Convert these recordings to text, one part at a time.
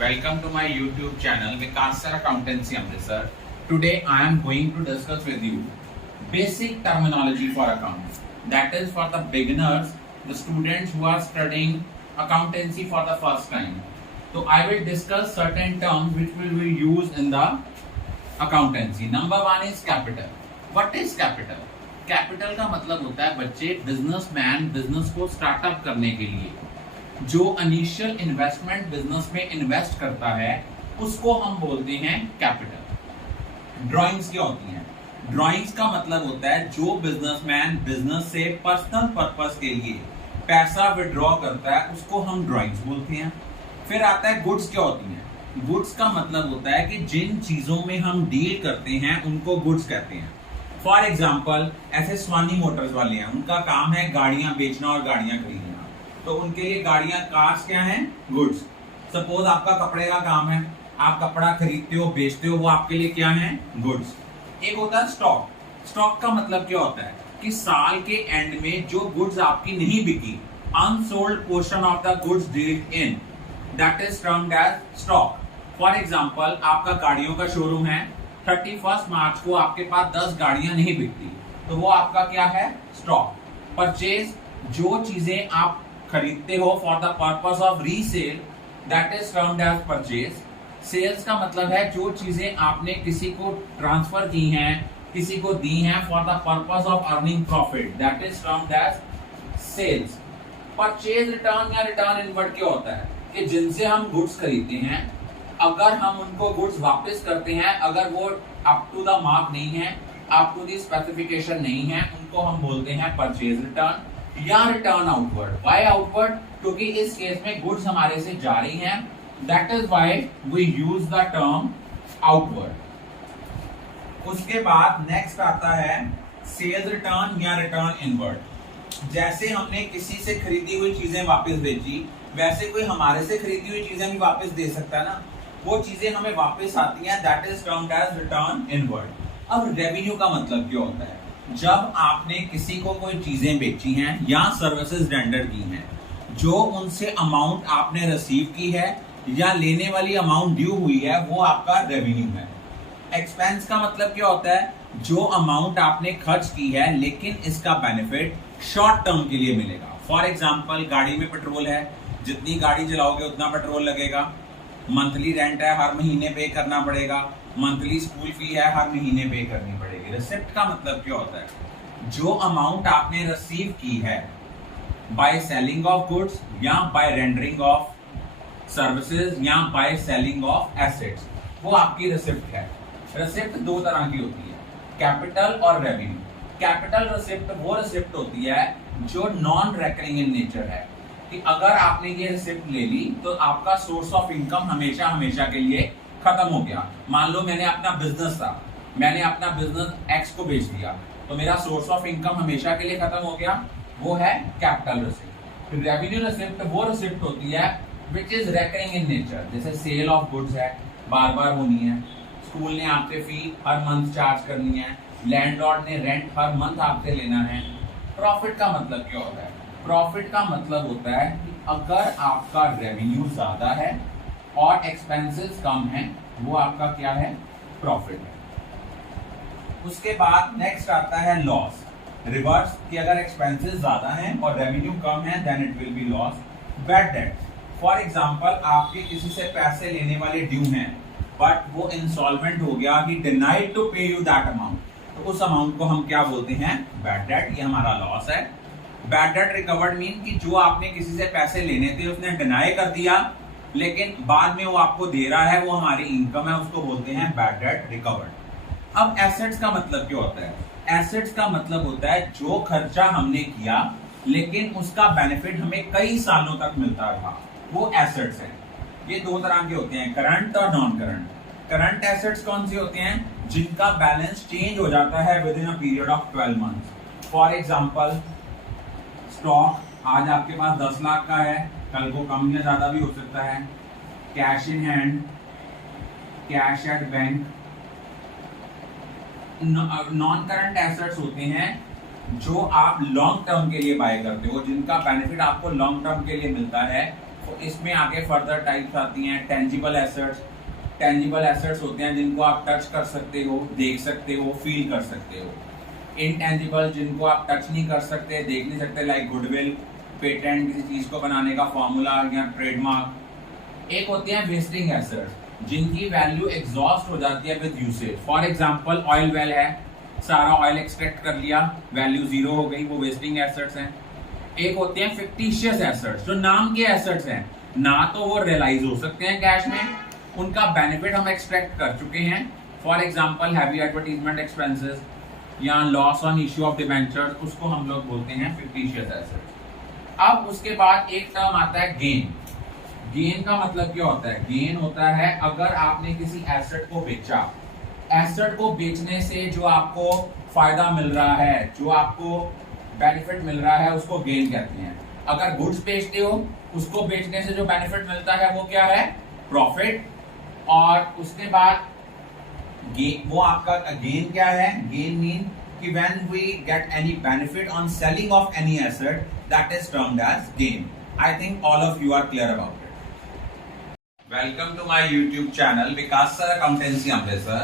Welcome to my YouTube channel Vikas Accountancy Amritsar. Today I am going to discuss with you basic terminology for accounts. That is for the beginners, the students who are studying accountancy for the first time. So I will discuss certain terms which will be used in the accountancy. Number one is capital. What is capital? Capital का मतलब होता है बच्चे businessman business को startup करने के लिए जो इनिशियल इन्वेस्टमेंट बिजनेस में इन्वेस्ट करता है उसको हम बोलते हैं कैपिटल। ड्राइंग्स क्या होती हैं? ड्राइंग्स का मतलब होता है जो बिजनेसमैन बिजनेस से पर्सनल पर्पस के लिए पैसा विड्रॉ करता है उसको हम ड्राइंग्स बोलते हैं। फिर आता है गुड्स। क्या होती हैं? गुड्स का मतलब होता है कि जिन चीजों में हम डील करते हैं उनको गुड्स कहते हैं। फॉर एग्जाम्पल ऐसे स्वानी मोटर्स वाले हैं, उनका काम है गाड़ियां बेचना और गाड़ियां खरीदना, तो उनके लिए गाड़ियां कार्स क्या हैं? गुड्स। सपोज आपका कपड़े का काम है, आप कपड़ा खरीदते हो बेचते हो, वो आपके लिए क्या है? गुड्स। एक होता है स्टॉक। स्टॉक का मतलब क्या होता है कि साल के एंड में जो गुड्स आपकी नहीं बिकी, unsold portion of the goods dealt in, that is termed as stock. For example आपका गाड़ियों का शोरूम है, 31 मार्च को आपके पास 10 गाड़ियां नहीं बिकती, तो वो आपका क्या है? स्टॉक। परचेज, जो चीजें आप खरीदते हो for the purpose of resale, that is termed as purchase. Sales का मतलब है जो चीजें आपने किसी को ट्रांसफर की हैं, किसी को दी हैं for the purpose of earning profit, that is termed as sales. Purchase return या रिटर्न इनवर्ड क्या होता है कि जिनसे हम गुड्स खरीदते हैं, अगर हम उनको गुड्स वापस करते हैं, अगर वो अप टू द मार्क नहीं है, अप टू द स्पेसिफिकेशन नहीं है, उनको हम बोलते हैं परचेज रिटर्न या रिटर्न आउटवर्ड। Why outward? क्योंकि इस केस में गुड्स हमारे से जा रही हैं, that is why we use the term outward. उसके बाद नेक्स्ट आता है सेल्स रिटर्न या रिटर्न इनवर्ड। जैसे हमने किसी से खरीदी हुई चीजें वापस बेची, वैसे कोई हमारे से खरीदी हुई चीजें भी वापस दे सकता है ना, वो चीजें हमें वापस आती हैं, that is termed as return inward. अब रेवेन्यू का मतलब क्या होता है? जब आपने किसी को कोई चीजें बेची हैं या सर्विसेज रेंडर की हैं, जो उनसे अमाउंट आपने रिसीव की है या लेने वाली अमाउंट ड्यू हुई है, वो आपका रेवेन्यू है। एक्सपेंस का मतलब क्या होता है? जो अमाउंट आपने खर्च की है लेकिन इसका बेनिफिट शॉर्ट टर्म के लिए मिलेगा। फॉर एग्जाम्पल गाड़ी में पेट्रोल है, जितनी गाड़ी चलाओगे उतना पेट्रोल लगेगा। मंथली रेंट है, हर महीने पे करना पड़ेगा। मंथली स्कूल फी है, हर महीने पे करनी पड़ेगी। रिसिप्ट का मतलब क्या होता है? जो अमाउंट आपने रिसीव की है बाय सेलिंग ऑफ गुड्स या बाय रेंडरिंग ऑफ सर्विसेज या बाय सेलिंग ऑफ एसेट्स, वो आपकी रिसिप्ट है। रिसिप्ट दो तरह की होती है, कैपिटल और रेवेन्यू। कैपिटल रिसिप्ट वो रिसिप्ट होती है जो नॉन रेकरिंग इन नेचर है, कि अगर आपने ये रिसिप्ट ले ली तो आपका सोर्स ऑफ इनकम हमेशा हमेशा के लिए खत्म हो गया। मान लो मैंने अपना बिजनेस था, मैंने अपना बिजनेस एक्स को बेच दिया, तो मेरा सोर्स ऑफ इनकम हमेशा के लिए खत्म हो गया, वो है कैपिटल रिसिप्ट। रेवेन्यू रिसिप्ट वो रिसिप्ट होती है which is recurring in nature, जैसे सेल ऑफ गुड्स है, बार बार होनी है। स्कूल ने आपसे फी हर मंथ चार्ज करनी है, लैंडलॉर्ड ने रेंट हर मंथ आपसे लेना है। प्रॉफिट का मतलब क्या होता है? प्रॉफिट का मतलब होता है कि अगर आपका रेवेन्यू ज्यादा है और एक्सपेंसेस कम है, वो आपका क्या है? प्रॉफिट है। उसके बाद नेक्स्ट आता है लॉस। रिवर्स, कि अगर एक्सपेंसेस ज्यादा हैं और रेवेन्यू कम है, then it will be loss. Bad debt, for example आपके किसी से पैसे लेने वाले ड्यू हैं बट वो इंसॉल्वेंट हो गया, ही डिनाइड टू पे यू दैट अमाउंट, तो उस अमाउंट को हम क्या बोलते हैं? Bad debt. ये हमारा लॉस है। बैड डेट रिकवर्ड मीन कि जो आपने किसी से पैसे लेने थे उसने डिनाई कर दिया, लेकिन बाद में वो आपको दे रहा है, वो हमारी इनकम है, उसको बोलते हैं बैड डेट रिकवर्ड। अब एसेट्स का मतलब क्या होता है? एसेट्स का मतलब होता है जो खर्चा हमने किया लेकिन उसका बेनिफिट हमें कई सालों तक मिलता रहा, वो एसेट्स है। ये दो तरह के होते हैं, करंट और नॉन करंट। करंट एसेट्स कौन से होते हैं? जिनका बैलेंस चेंज हो जाता है with in a period of 12 months. For example stock, आज आपके पास 10 लाख का है, कल को कम या ज्यादा भी हो सकता है। Cash in hand, cash at bank. Non current assets होते हैं जो आप लॉन्ग टर्म के लिए बाय करते हो, जिनका बेनिफिट आपको लॉन्ग टर्म के लिए मिलता है। इसमें आगे फर्दर टाइप्स आती हैं टेंजिबल एसेट्स। टेंजिबल एसेट्स होते हैं जिनको आप टच कर सकते हो, देख सकते हो, फील कर सकते हो। इनटेंजिबल जिनको आप टच नहीं कर सकते, देख नहीं सकते, लाइक गुडविल, पेटेंट, किसी चीज को बनाने का फॉर्मूला या ट्रेडमार्क। एक होते हैं वेस्टिंग एसेट्स जिनकी वैल्यू एग्जॉस्ट हो जाती है with usage. For example oil well है, सारा ऑयल एक्सट्रैक्ट कर लिया, वैल्यू जीरो हो गई, वो वेस्टिंग एसेट्स हैं। एक होते हैं फिक्टिशियस एसेट्स जो नाम के एसेट्स हैं, ना तो वो रियलाइज हो सकते हैं कैश में, उनका बेनिफिट हम एक्सट्रैक्ट कर चुके हैं। For example heavy advertisement expenses या loss on issue of debentures, उसको हम लोग बोलते हैं फिक्टिशियस एसेट्स। अब उसके बाद एक टर्म आता है गेन। गेन का मतलब क्या होता है? गेन होता है अगर आपने किसी एसेट को बेचा, एसेट को बेचने से जो आपको फायदा मिल रहा है, जो आपको बेनिफिट मिल रहा है, उसको गेन कहते हैं। अगर गुड्स बेचते हो, उसको बेचने से जो बेनिफिट मिलता है वो क्या है? प्रॉफिट। और उसके बाद वो आपका गेन क्या है? गेन मीन कि when we get any benefit on selling of any asset, that is termed as gain. I think all of you are clear about it. Welcome to my YouTube channel Vikas Sir Accountancy Amritsar.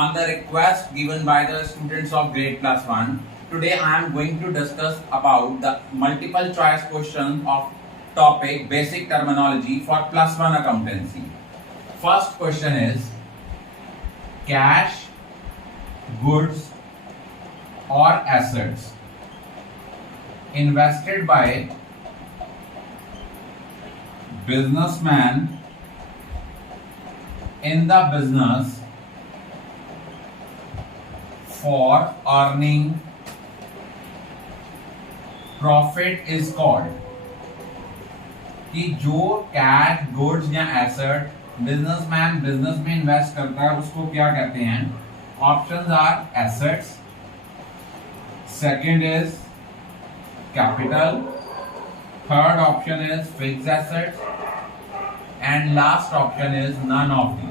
On the request given by the students of grade plus 1, today I am going to discuss about the multiple choice questions of topic basic terminology for plus 1 accountancy. First question is cash, goods or assets invested by businessman in the business for earning profit is called। कि जो cash, goods या asset businessman business में invest करता है उसको क्या कहते हैं? Options are assets, second is capital, third option is fixed assets and last option is none of these.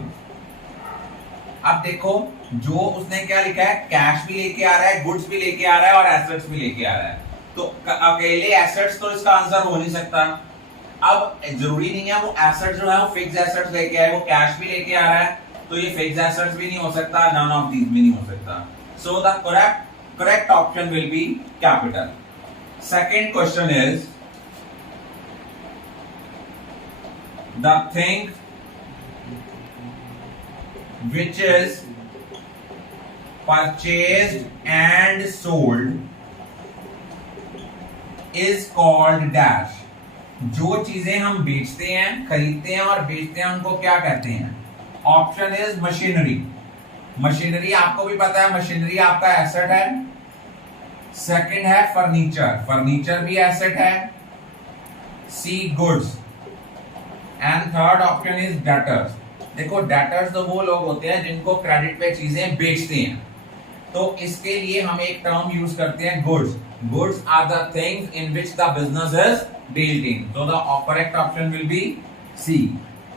अब देखो, जो उसने क्या लिखा है, कैश भी लेके आ रहा है, गुड्स भी लेके आ रहा है और एसेट्स भी लेके आ रहा है, तो अकेले एसेट्स तो इसका आंसर हो नहीं सकता। अब जरूरी नहीं है वो एसेट जो है वो फिक्स्ड एसेट्स लेके आए, वो कैश भी लेके आ रहा है तो ये फिक्स्ड एसेट्स भी नहीं हो सकता, नन ऑफ दीज भी नहीं हो सकता। So the correct option will be capital. Second question is the thing which is purchased and sold is called dash। जो चीजें हम बेचते हैं, खरीदते हैं और बेचते हैं, उनको क्या कहते हैं? Option is machinery. मशीनरी आपको भी पता है, मशीनरी आपका एसेट है। सेकंड है फर्नीचर, फर्नीचर भी एसेट है। C goods and third option is debtors. देखो, डेटर्स तो वो लोग होते हैं जिनको क्रेडिट पे चीजें बेचते हैं, तो इसके लिए हम एक टर्म यूज करते हैं goods. Goods are the things in which the business is dealt in, so the correct option will be C।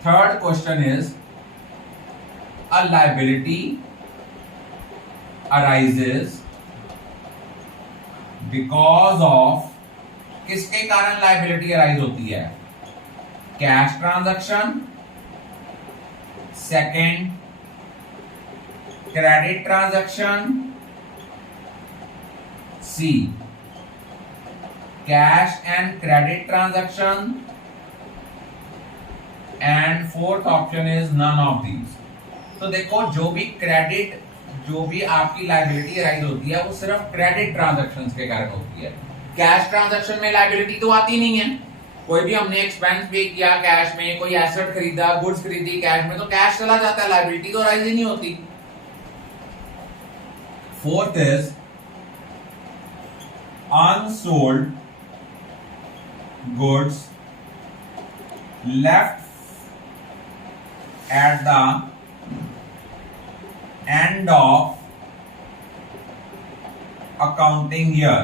Third question is a liability arises because of, किसके कारण लायबिलिटी अराइज होती है? Cash transaction, second credit transaction, C cash and credit transaction and fourth option is none of these. तो देखो, जो भी credit, जो भी आपकी लायबिलिटी अराइज होती है वो सिर्फ क्रेडिट ट्रांजैक्शंस के कारण होती है। कैश ट्रांजैक्शन में लायबिलिटी तो आती नहीं है। कोई भी हमने एक्सपेंस पे किया कैश में, कोई एसेट खरीदा, गुड्स खरीदी कैश में, तो कैश चला जाता है, लायबिलिटी तो अराइज ही नहीं होती। Fourth is unsold goods left at the end of accounting year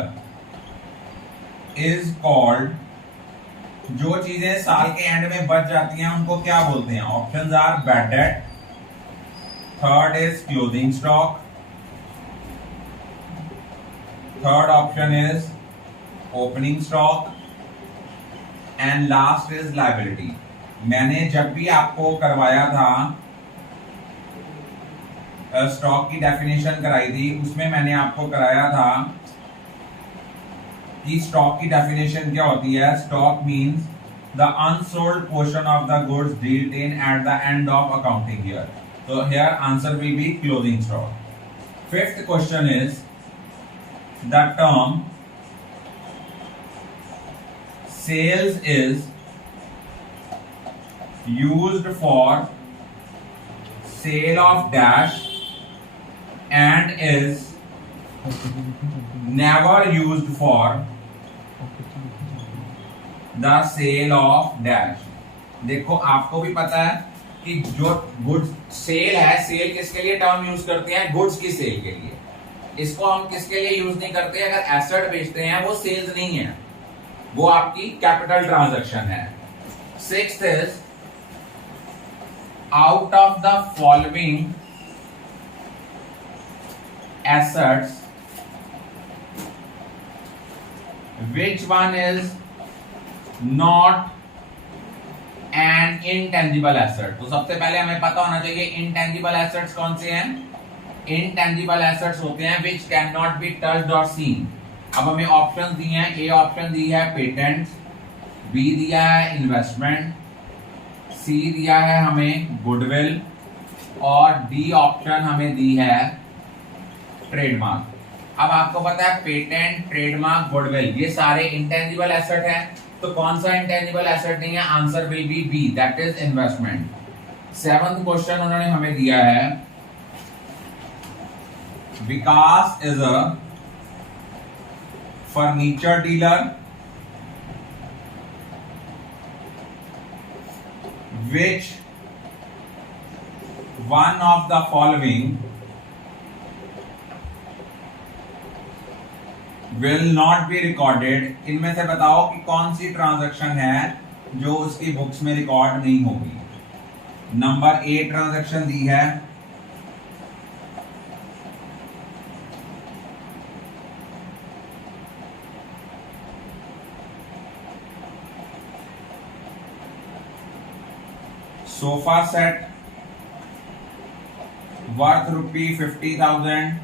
is called। जो चीजें साल के एंड में बच जाती हैं उनको क्या बोलते हैं? Options are bad debt, third is closing stock, third option is opening stock and last is liability. मैंने जब भी आपको करवाया था स्टॉक की डेफिनेशन कराई थी, उसमें मैंने आपको कराया था कि स्टॉक की डेफिनेशन क्या होती है। Stock means the unsold portion of the goods dealt in at the end of accounting year. So here answer will be closing stock. Fifth question is the term sales is used for sale of dash and is never used for the sale of dash। देखो आपको भी पता है कि जो goods sale है, cell किसके लिए टर्म यूज करते हैं, गुड्स की सेल के लिए। इसको हम किसके लिए यूज नहीं करते, अगर एसेट बेचते हैं वो सेल्स नहीं है, वो आपकी कैपिटल ट्रांजैक्शन है। Sixth is out of the following assets which one is not an intangible asset. तो सबसे पहले हमें पता होना चाहिए इनटेंजिबल एसेट्स कौन से हैं। इनटेंजिबल एसेट्स होते हैं which can not be touched और सीन। अब हमें ऑप्शन दिए हैं, ए ऑप्शन दी है पेटेंट्स, बी दिया है इन्वेस्टमेंट, सी दिया है हमें गुडविल और डी ऑप्शन हमें दी है ट्रेडमार्क। अब आपको पता है पेटेंट, ट्रेडमार्क, गुडविल ये सारे इंटेंजिबल एसेट हैं, तो कौन सा इंटेंजिबल एसेट नहीं है, answer will be B, that is investment. Seventh question उन्होंने हमें दिया है Vikas is a furniture dealer which one of the following will not be recorded। इनमें से बताओ कि कौन सी ट्रांजैक्शन है जो उसकी बुक्स में रिकॉर्ड नहीं होगी। नंबर ए ट्रांजैक्शन दी है sofa set worth ₹50,000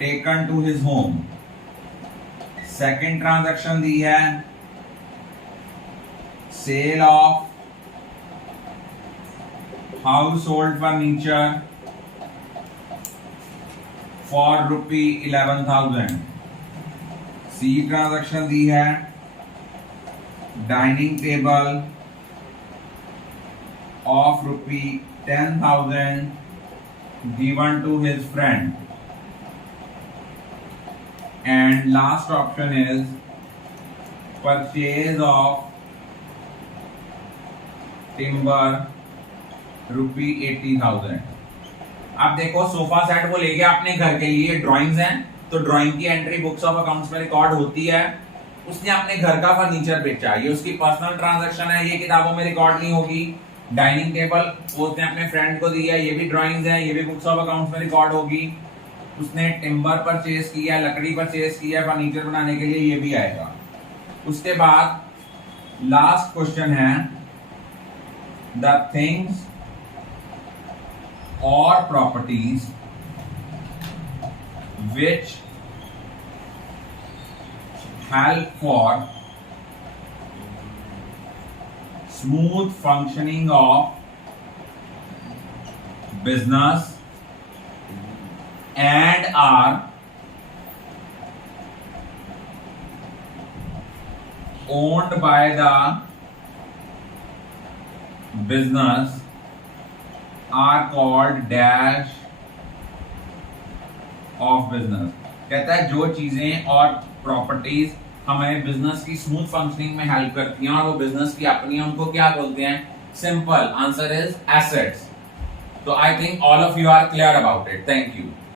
taken to his home. Second transaction दी है sale of household furniture for ₹11,000। C transaction दी है dining table of ₹10,000 given to his friend. And last option is purchase of timber ₹80,000। अब देखो sofa set वो ले गया अपने घर के लिए, ड्राइंग्स हैं तो ड्राइंग की एंट्री बुक्स ऑफ अकाउंट्स में रिकॉर्ड होती है। उसने अपने घर का फर्नीचर बेचा, ये उसकी पर्सनल ट्रांजैक्शन है, ये किताबों में रिकॉर्ड नहीं होगी। डाइनिंग टेबल वो उसने अपने फ्रेंड को दिया, ये भी ड्राइंग्स है, ये भी बुक्स ऑफ अकाउंट्स में रिकॉर्ड होगी। उसने टिम्बर परचेज किया, लकड़ी परचेज किया फर्नीचर बनाने के लिए, ये भी आएगा। उसके बाद लास्ट क्वेश्चन है द थिंग्स और properties which help for smooth functioning of business and are owned by the business are called dash of business। कहता है जो चीजें और प्रॉपर्टीज हमें बिजनेस की स्मूथ फंक्शनिंग में हेल्प करती हैं और वो बिजनेस की अपनी हैं, उनको क्या बोलते हैं, simple answer is assets. So I think all of you are clear about it. Thank you.